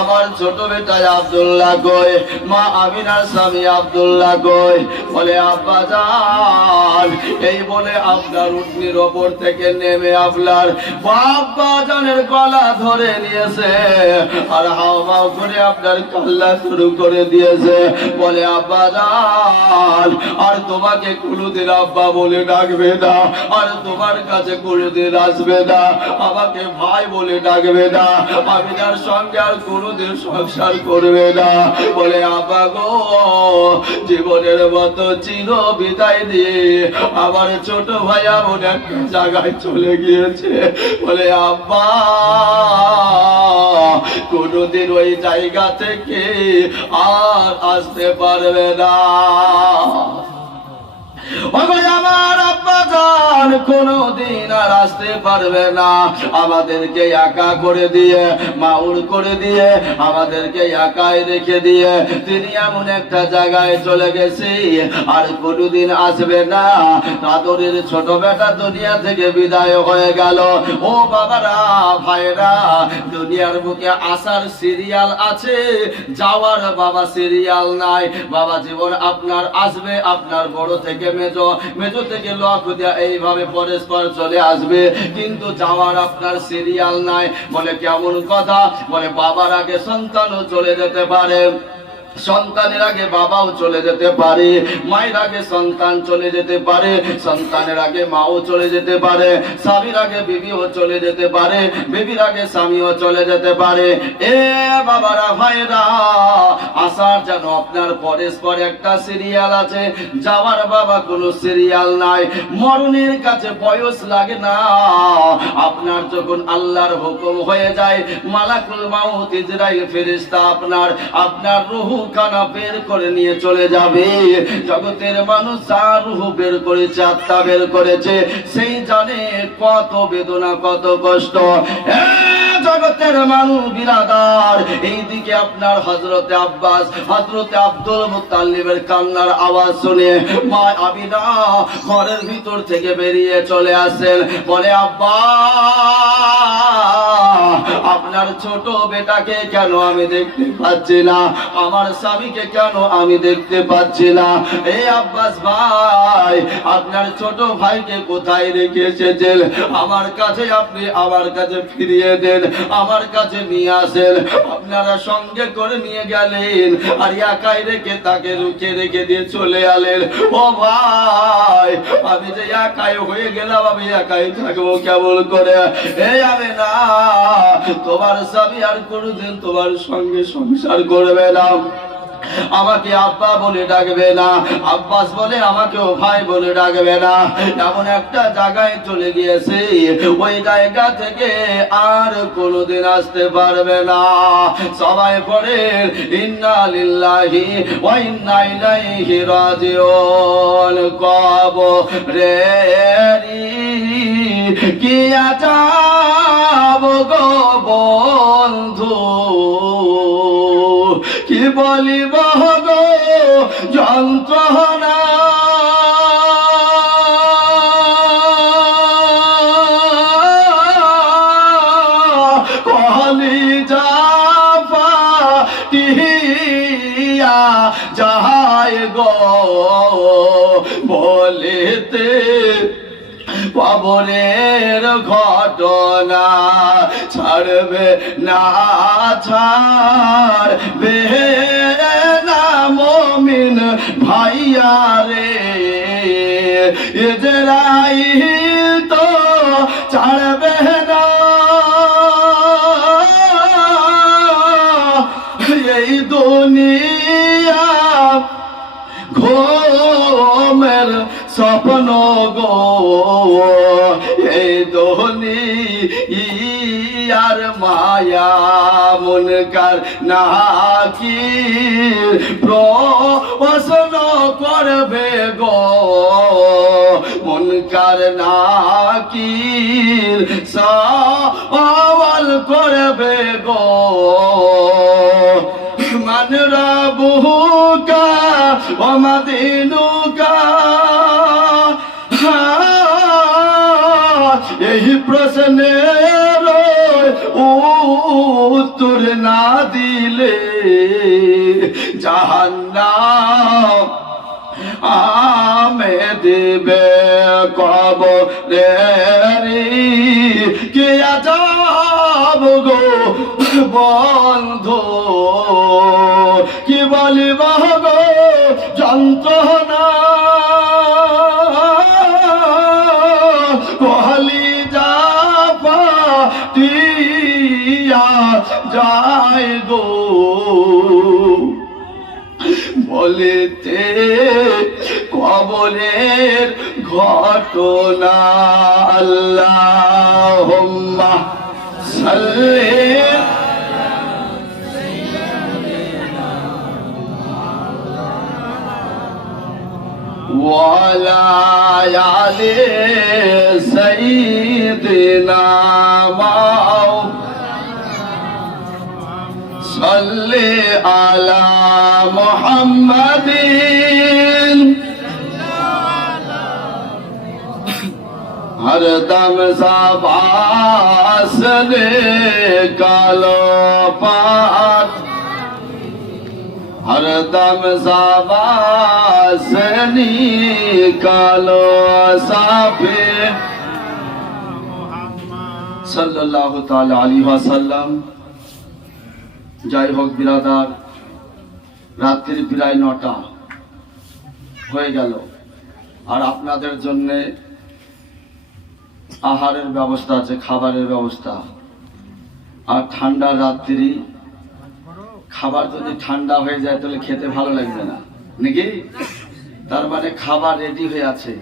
আমার ছোট বেটা আব্দুল্লাহ কই? মা আমিনার স্বামী আব্দুল্লাহ কই? বলে, আব্বা যান এই বলে আপনার উঠনির ওপর থেকে নেমে আপনার বাবা জানের গলা ধরে নিয়েছে আর হাও মাও করে আপনার কাল্লা শুরু করে দিয়েছে। বলে, আব্বা যান আর তোমাকে কোনোদিন আব্বা বলে ডাকবে না, আর তোমার কাছে কোনোদিন আসবে না, আমাকে ভাই বলে ডাকবে না আমি তার সঙ্গে আর কোনোদিন সংসার করবে না। বলে, আব্বা গো, জীবনের মতো চির বিদায় দিয়ে আমার ছোট ভাই এমন একটা জায়গায় চলে গিয়েছে। বলে, আব্বা, কোনোদিন ওই জায়গা থেকে আর আসতে পারবে না। কোনদিন আর আসতে পারবে না। আমাদেরকে একা করে দিয়ে করে দিয়ে, আমাদেরকে একাই রেখে দিয়ে, তিনি এমন একটা জায়গায় চলে গেছি, আর আসবে না। আদরের ছোট বেটা দুনিয়া থেকে বিদায় হয়ে গেল। ও বাবারা ভাইরা দুনিয়ার বুকে আসার সিরিয়াল আছে, যাওয়ার বাবা সিরিয়াল নাই। বাবা জীবন আপনার আসবে, আপনার বড় থেকে মেজো মেজো থেকে লক দেয়া এইভাবে পরস্পর চলে আসবে। কিন্তু যাওয়ার আপনার সিরিয়াল নাই। বলে কেমন কথা? বলে বাবার আগে সন্তানও চলে যেতে পারে। সন্তানের আগে বাবাও চলে যেতে পারে, মায়ের আগে সন্তান চলে যেতে পারে, সন্তানের আগে মাও চলে যেতে পারে, স্বামীর আগে বিবিও চলে যেতে পারে, বিবির আগে স্বামীও চলে যেতে পারে। এ বাবারা ভাইরা আসার যেন আপনার পরস্পর একটা সিরিয়াল আছে, যাওয়ার বাবা কোনো সিরিয়াল নাই, মরণের কাছে বয়স লাগে না। আপনার যখন আল্লাহর হুকুম হয়ে যায়, মালাকুল মাউত ইসরাইল ফেরেশতা আপনার আপনার রুহু খানা বের করে নিয়ে চলে যাবে। জগতের মানুষ রুহু বের করেছে, আত্মা বের করেছে। সেই জানে কত বেদনা, কত কষ্ট। জগতের মানুষ, বিরাদার। এইদিকে আপনার হজরতে আব্বাস হজরতে আব্দুল মুতাল্লিবের কান্নার আওয়াজ শুনে মা আবিনা ঘরের ভিতর থেকে বেরিয়ে চলে আসেন। বলে আব্বা আপনার ছোট বেটাকে কেন আমি দেখতে পাচ্ছি না? আমার স্বামীকে কেন আমি দেখতে পাচ্ছি না? এই আব্বাস ভাই, আপনার ছোট ভাইকে কোথায় রেখে এসেছেন? আমার কাছে আপনি আমার কাছে ফিরিয়ে দেন, আমার কাছে নিয়ে আসেন। আপনারা সঙ্গে করে নিয়ে গেলেন আর একাই রেখে তাকে রুখে রেখে দিয়ে চলে আলেন ও ভাই, আমি যে একাই হয়ে গেলাম, আমি একাই থাকব কেমন করে? এই আমি না তোমার স্বামী আর কোনোদিন তোমার সঙ্গে সংসার করবে না। আমাকে আব্বা বলে ডাকবে না, আব্বাস বলে আমাকেও ভাই বলে ডাকবে না। এমন একটা জায়গায় চলে গিয়েছে, ওই জায়গা থেকে আর কোনোদিন আসতে পারবে না। সবাই পড়ে ইন্না লিল্লাহি ওয়া ইন্না ইলাইহি রাজিউন। কব রে কি আজাব গো বন্ধু? কি বলিব গো যন্ত্রণা? কলি যাফা টিয়া যাহায় গো, বলিতে কবরের ঘটনা ছাড়বে না ছাড়বে না মমিন ভাইয়া রে। ইজরাইল তো ছাড়বে না। এই দুনিয়া ঘুমের স্বপ্ন গো। মনি আর মায়া মুনকার নাকি প্রশ্ন করবে গো মুনকার নাকি সওয়াল করবে গো মান রাবুকা ও মাদিনুকা প্রশ্নের উত্তর না দিলে জাহান্নাম আমে দেবে কব রে কে যাব গো বন্ধু? কি বলিব গো যন্ত্রণা বলেতে কবরের ঘটনা আল্লাহ সাল্লে وعلى آل سيدنا محمد ہر دم سباس دے کالو پات ہر دم سباس نی کالو صافے صلی اللہ تعالی علیہ وسلم যাই হোক বিরাদার রাত্রি প্রায় নটা হয়ে গেল। আর আপনাদের জন্যে আহারের ব্যবস্থা আছে, খাবারের ব্যবস্থা। আর ঠান্ডা রাত্রি, খাবার যদি ঠান্ডা হয়ে যায় তাহলে খেতে ভালো লাগবে না। নাকি? তার মানে খাবার রেডি হয়ে আছে।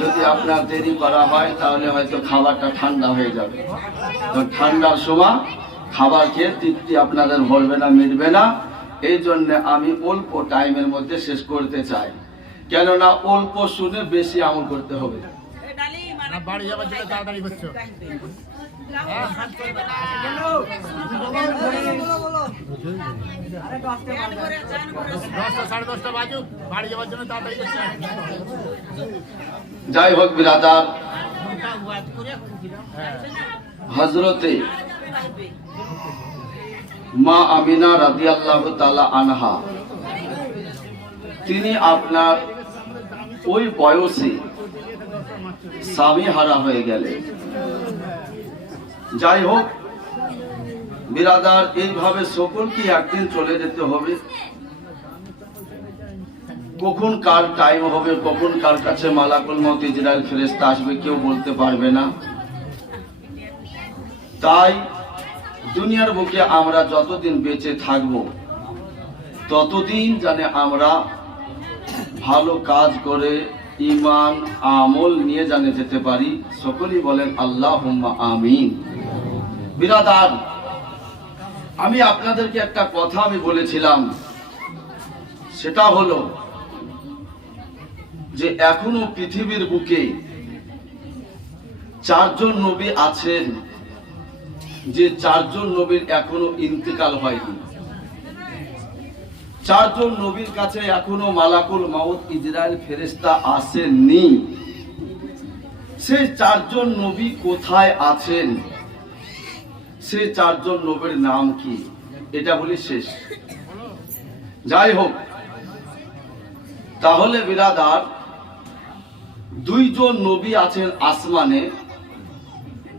যদি আপনার দেরি করা হয় তাহলে হয়তো খাবারটা ঠান্ডা হয়ে যাবে। তো ঠান্ডার সময় খাবার খেয়ে তৃপ্তি আপনাদের ভরবে না, মিটবে না। এই জন্য আমি অল্প টাইমের মধ্যে শেষ করতে চাই। কেননা অল্প শুনে বেশি আমল করতে হবে। যাই হোক বিরাদার। হ্যাঁ। হজরতে মা আমিনা রাদি আল্লাহ তালা আনহা। তিনি আপনার ওই বয়সে স্বামী হারা হয়ে গেলেন। যাই হোক, বিরাদার, এইভাবে সকলকে একদিন চলে যেতে হবে। কখন কার টাইম হবে, কখন কার কাছে মালাকুল মত ইসরায়েল ফেরেস্তা আসবে, কেউ বলতে পারবে না। তাই দুনিয়ার বুকে আমরা যতদিন বেঁচে থাকব, ততদিন জানে আমরা ভালো কাজ করে ইমান আমল নিয়ে জানে যেতে পারি। সকলেই বলেন আল্লাহ আমিন। বিরাদার, আমি আপনাদেরকে একটা কথা আমি বলেছিলাম। সেটা হলো যে এখনও পৃথিবীর বুকে চারজন নবী আছেন। যে চারজন নবীর এখনও ইন্তেকাল হয়নি। চারজন নবীর কাছে এখনও মালাকুল মাউদ ইসরায়েল ফেরেস্তা আসেননি। সেই চারজন নবী কোথায় আছেন? সে চারজন নবীর নাম কি? এটা বলি শেষ। যাই হোক, তাহলে বিরাদার, দুইজন নবী আছেন আসমানে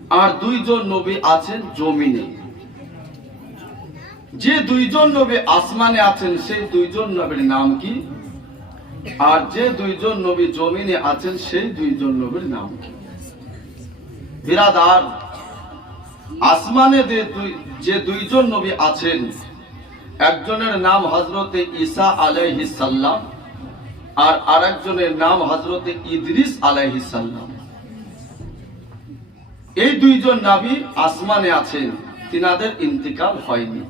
আর দুইজন নবী আছেন জমিনে। যে দুইজন নবী আসমানে আছেন, সেই দুইজন নবীর নাম কি? আর যে দুইজন নবী জমিনে আছেন, সেই দুইজন নবীর নাম কি? বিরাদার, আসমানে যে দুই- যে দুইজন নবী আছেন, একজনের নাম হজরতে ঈসা আলাইহিস সাল্লাম আর আরেকজনের নাম হজরতে ইদ্রিস আলাইহিস সাল্লাম এই দুইজন নাবি আসমানে আছেন, তিনাদের ইন্তিকাল হয়নি।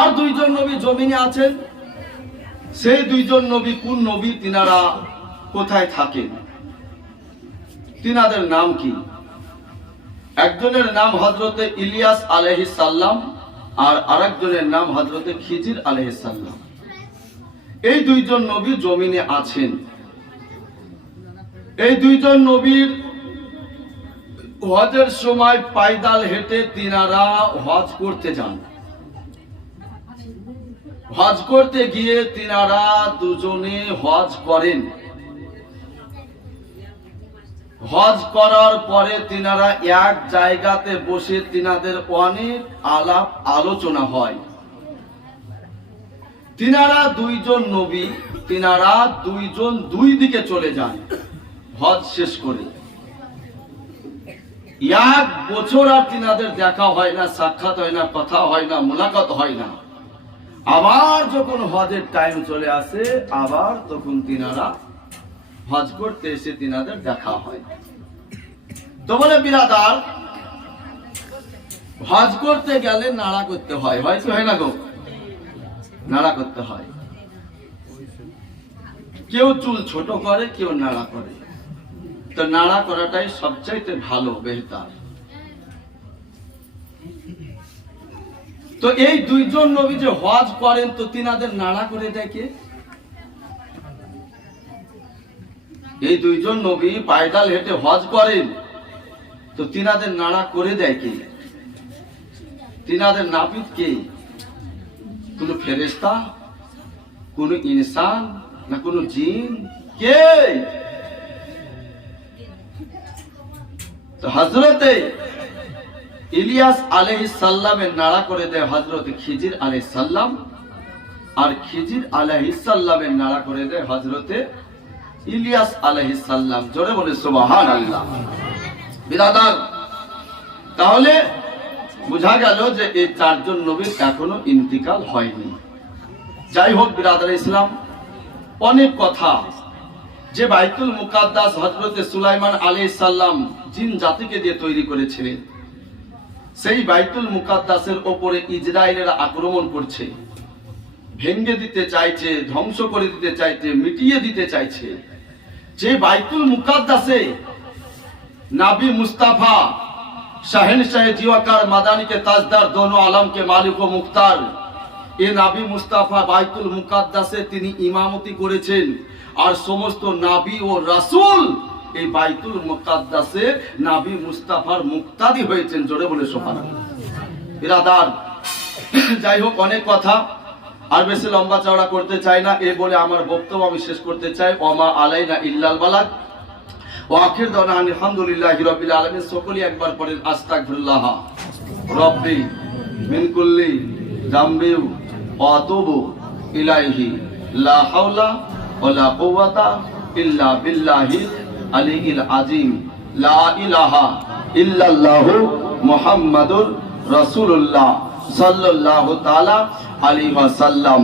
আর দুইজন নবী জমিনে আছেন, সেই দুইজন নবী কোন নবী তিনারা কোথায় থাকেন? তিনাদের নাম কি? একজনের নাম হজরতে ইলিয়াস আলহিস সাল্লাম আর আরেকজনের নাম হজরতে খিজির আলহিস সাল্লাম এই দুইজন নবী জমিনে আছেন। এই দুইজন নবীর হজের সময় পায়দাল হেঁটে তিনারা হজ করতে যান। হজ করতে গিয়ে তিনারা দুজনে হজ করেন। হজ করার পরে তিনারা এক জায়গাতে বসে তিনাদের অনেক আলাপ আলোচনা হয়। তিনারা দুইজন নবী, তিনারা দুইজন দুই দিকে চলে যান হজ শেষ করে। এক বছর আর তিনাদের দেখা হয় না, সাক্ষাৎ হয় না, কথা হয় না, মোলাকাত হয় না। আবার যখন হজের টাইম চলে আসে, আবার তখন তিনারা হজ করতে এসে তিনাদের দেখা হয়। তো বলে, বিরাদার, হজ করতে গেলে নাড়া করতে হয়। হয় কি হয় না গো? নাড়া করতে হয়। কেউ চুল ছোট করে, কেউ নাড়া করে। তো নাড়া করাটাই সবচাইতে ভালো, বেহতার। তো এই দুইজন নবী যে হজ করেন, তো তিনাদের নাড়া করে কে? এই দুইজন নবী পায়দাল হেঁটে হজ করেন, তো তিনাদের নাড়া করে দেয় কে? তিনাদের নাপিত কে? কোন ফেরেস্তা কোন ইনসান? না কোন জিন? কে? তো হজরতে ইলিয়াস আলহিস সাল্লামের নাড়া করে দেয় হজরত খিজির আলহিস সাল্লাম আর খিজির আলহিস সাল্লামের নাড়া করে দেয় হজরতে ইলিয়াস আলহিস সাল্লাম জোরে বলে সুবাহান আল্লাহ বিরাদার তাহলে বোঝা গেল যে এই চারজন নবীর এখনও ইন্তিকাল হয়নি। যাই হোক বিরাদার ইসলাম, অনেক কথা যে বাইতুল মুকাদ্দাস হজরতে সুলাইমান আলী সাল্লাম জিন জাতিকে দিয়ে তৈরি করেছিলেন, সেই বাইতুল মুকাদ্দাসের ওপরে ইসরায়েলের আক্রমণ করছে ভেঙ্গে দিতে চাইছে, ধ্বংস করে দিতে চাইছে, মিটিয়ে দিতে চাইছে। যে বাইতুল মুকাদ্দাসে নাবি মুস্তাফা শাহেন শাহে জিওয়াকার মাদানিকে তাজদার দোনো আলমকে মালিক ও মুক্তার এ নাবি মুস্তাফা বাইতুল মুকাদ্দাসে তিনি ইমামতি করেছেন। আর সমস্ত নাবি ও রাসূল এই বাইতুল মুকাদ্দাসে নাবি মুস্তাফার মুক্তাদি হয়েছেন জোরে বলে সোপান বিরাদার যাই হোক, অনেক কথা। আর বেশি লম্বা চওড়া করতে চাই না, এ বলে আমার বক্তব্য আমি শেষ করতে চাই। ওমা আলাইনা ইল্লাল বালাগ ও আখির দাওয়ানা আলহামদুলিল্লাহি রাব্বিল আলামিন। সকলেই একবার পড়েন আস্তাগফিরুল্লাহ। রব্বি মিন কুল্লি জামবি অতুবু ইলাইহি, লা হাওলা ওয়ালা কুওয়াতা ইল্লা বিল্লাহি আলিয়িল আযীম লা ইলাহা ইল্লাল্লাহু মুহাম্মাদুর রাসূলুল্লাহ সাল্লাল্লাহু তাআলা আলাইহি ওয়াসাল্লাম।